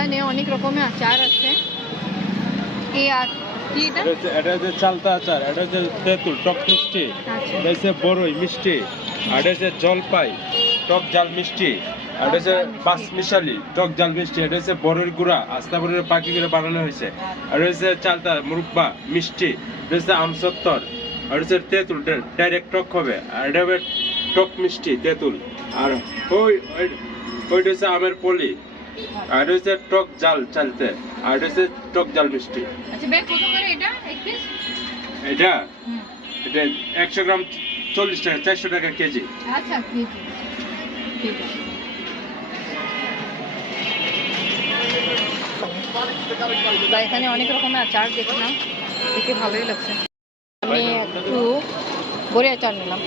এখানে অনেক রকমের আচার আছে। এটা হচ্ছে চালতা আচার, এটা হচ্ছে তেঁতুল টক মিষ্টি, এটা হচ্ছে বড়ই মিষ্টি, আর এটা হচ্ছে জলপাই টক জাল মিষ্টি, আর এটা হচ্ছে পাঁচ মিশালি টক জাল মিষ্টি, এটা হচ্ছে বড়ির গুঁড়া আস্তা বড়ির পাখি করে বানানো হয়েছে, আর এটা হচ্ছে চালতা মুরব্বা মিষ্টি, এটা হচ্ছে আমসত্তর, আর হচ্ছে তেঁতুল ডাইরেক্ট টক হবে, আর এটা হবে টক মিষ্টি তেঁতুল, আর ওইটা হচ্ছে আমের পলি, আর এটা হচ্ছে টক জাল চালতে, আর এটা হচ্ছে টক জাল মিষ্টি। আচ্ছা ভাই কত করে এটা এক পিস? এটা 100 গ্রাম 40 টাকা, 400 টাকা কেজি। আচ্ছা ঠিক আছে। এখানে অনেক রকমের আচার দেখলাম, দেখে ভালোই লাগছে। আমি একটু বড়ি আচার নিলাম।